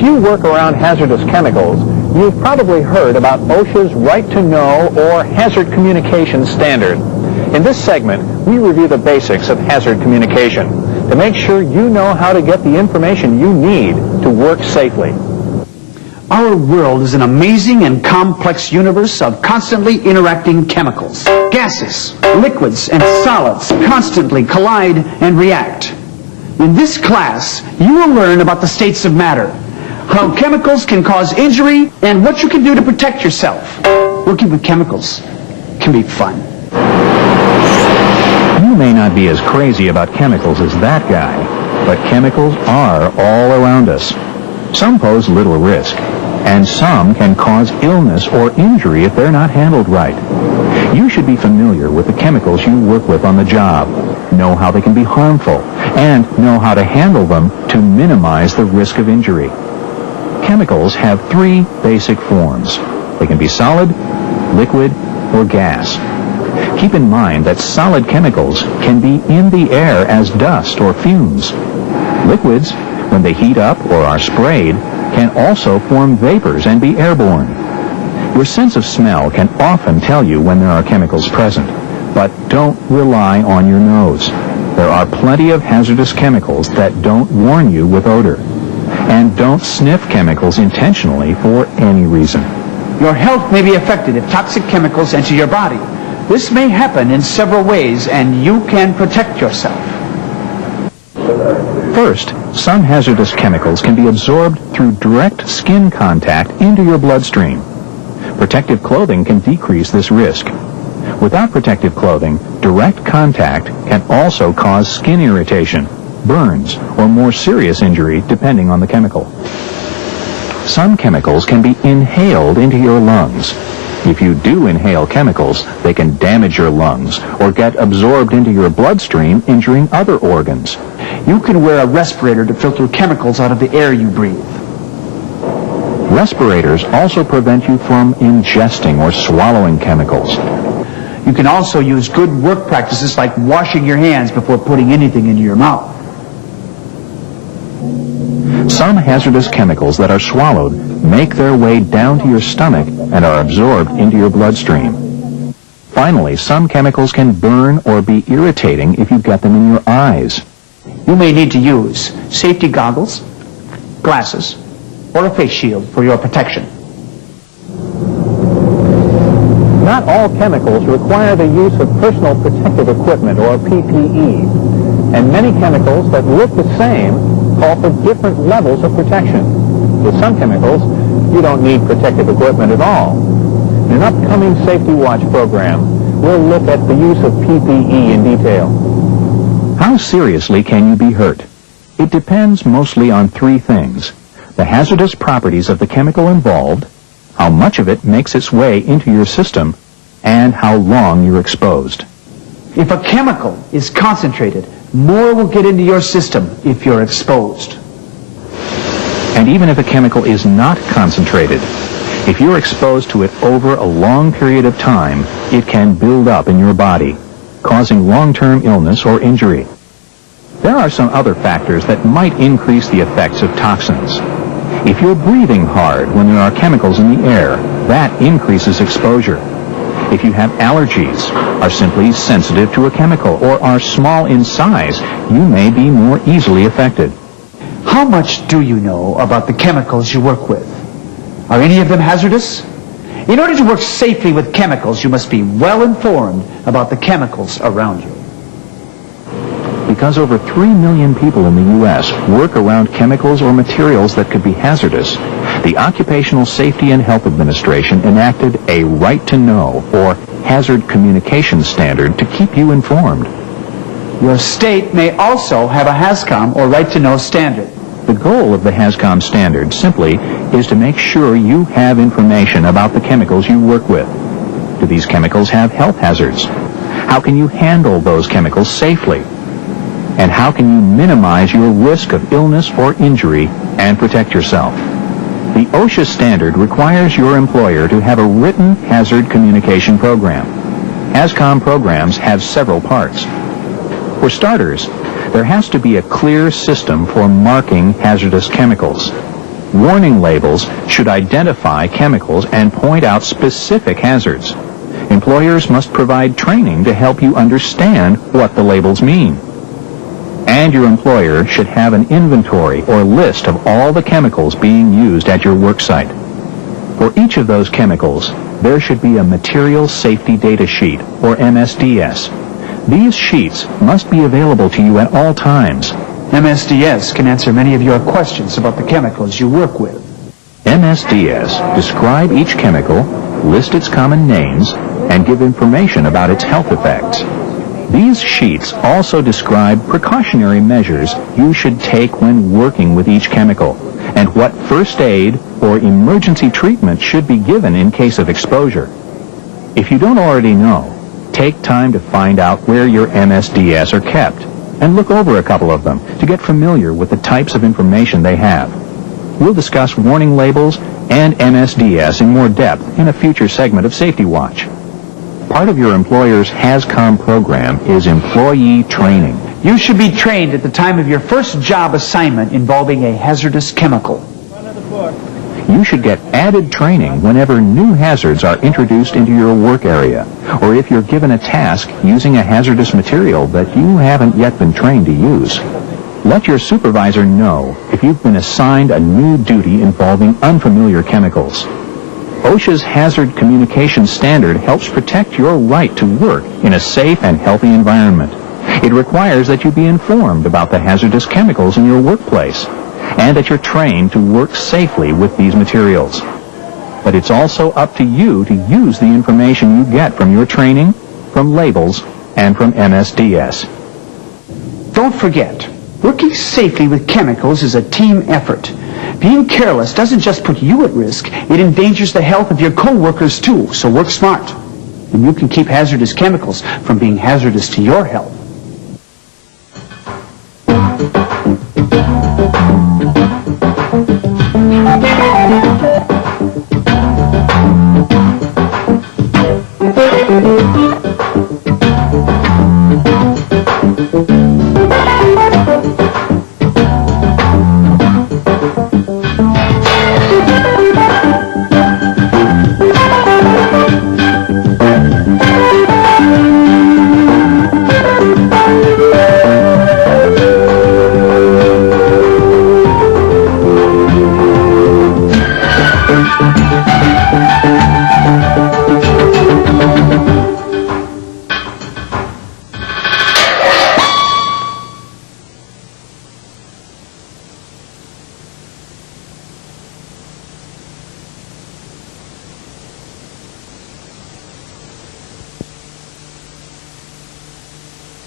If you work around hazardous chemicals, you've probably heard about OSHA's Right to Know or Hazard Communication Standard. In this segment, we review the basics of hazard communication to make sure you know how to get the information you need to work safely. Our world is an amazing and complex universe of constantly interacting chemicals. Gases, liquids, and solids constantly collide and react. In this class, you will learn about the states of matter, how chemicals can cause injury, and what you can do to protect yourself. Working with chemicals can be fun. You may not be as crazy about chemicals as that guy, but chemicals are all around us. Some pose little risk, and some can cause illness or injury if they're not handled right. You should be familiar with the chemicals you work with on the job, know how they can be harmful, and know how to handle them to minimize the risk of injury. Chemicals have three basic forms. They can be solid, liquid, or gas. Keep in mind that solid chemicals can be in the air as dust or fumes. Liquids, when they heat up or are sprayed, can also form vapors and be airborne. Your sense of smell can often tell you when there are chemicals present, but don't rely on your nose. There are plenty of hazardous chemicals that don't warn you with odor. And don't sniff chemicals intentionally for any reason. Your health may be affected if toxic chemicals enter your body. This may happen in several ways, and you can protect yourself. First, some hazardous chemicals can be absorbed through direct skin contact into your bloodstream. Protective clothing can decrease this risk. Without protective clothing, direct contact can also cause skin irritation, burns, or more serious injury depending on the chemical. Some chemicals can be inhaled into your lungs. If you do inhale chemicals, they can damage your lungs or get absorbed into your bloodstream, injuring other organs. You can wear a respirator to filter chemicals out of the air you breathe. Respirators also prevent you from ingesting or swallowing chemicals. You can also use good work practices like washing your hands before putting anything into your mouth. Some hazardous chemicals that are swallowed make their way down to your stomach and are absorbed into your bloodstream. Finally, some chemicals can burn or be irritating if you get them in your eyes. You may need to use safety goggles, glasses, or a face shield for your protection. Not all chemicals require the use of personal protective equipment or PPE, and many chemicals that look the same call for different levels of protection. With some chemicals, you don't need protective equipment at all. In an upcoming Safety Watch program, we'll look at the use of PPE in detail. How seriously can you be hurt? It depends mostly on three things: the hazardous properties of the chemical involved, how much of it makes its way into your system, and how long you're exposed. If a chemical is concentrated, more will get into your system if you're exposed. And even if a chemical is not concentrated, if you're exposed to it over a long period of time, it can build up in your body, causing long-term illness or injury. There are some other factors that might increase the effects of toxins. If you're breathing hard when there are chemicals in the air, that increases exposure. If you have allergies, are simply sensitive to a chemical, or are small in size, you may be more easily affected. How much do you know about the chemicals you work with? Are any of them hazardous? In order to work safely with chemicals, you must be well informed about the chemicals around you. Because over 3 million people in the U.S. work around chemicals or materials that could be hazardous, the Occupational Safety and Health Administration enacted a Right to Know or Hazard Communication Standard to keep you informed. Your state may also have a Hazcom or Right to Know standard. The goal of the Hazcom standard simply is to make sure you have information about the chemicals you work with. Do these chemicals have health hazards? How can you handle those chemicals safely? And how can you minimize your risk of illness or injury and protect yourself? The OSHA standard requires your employer to have a written hazard communication program. Hazcom programs have several parts. For starters, there has to be a clear system for marking hazardous chemicals. Warning labels should identify chemicals and point out specific hazards. Employers must provide training to help you understand what the labels mean. And your employer should have an inventory or list of all the chemicals being used at your work site. For each of those chemicals, there should be a Material Safety Data Sheet, or MSDS. These sheets must be available to you at all times. MSDS can answer many of your questions about the chemicals you work with. MSDS describe each chemical, list its common names, and give information about its health effects. These sheets also describe precautionary measures you should take when working with each chemical, and what first aid or emergency treatment should be given in case of exposure. If you don't already know, take time to find out where your MSDS are kept, and look over a couple of them to get familiar with the types of information they have. We'll discuss warning labels and MSDS in more depth in a future segment of Safety Watch. Part of your employer's Hazcom program is employee training. You should be trained at the time of your first job assignment involving a hazardous chemical. You should get added training whenever new hazards are introduced into your work area, or if you're given a task using a hazardous material that you haven't yet been trained to use. Let your supervisor know if you've been assigned a new duty involving unfamiliar chemicals. OSHA's Hazard Communication Standard helps protect your right to work in a safe and healthy environment. It requires that you be informed about the hazardous chemicals in your workplace, and that you're trained to work safely with these materials. But it's also up to you to use the information you get from your training, from labels, and from MSDS. Don't forget, working safely with chemicals is a team effort. Being careless doesn't just put you at risk, it endangers the health of your co-workers too, so work smart. And you can keep hazardous chemicals from being hazardous to your health.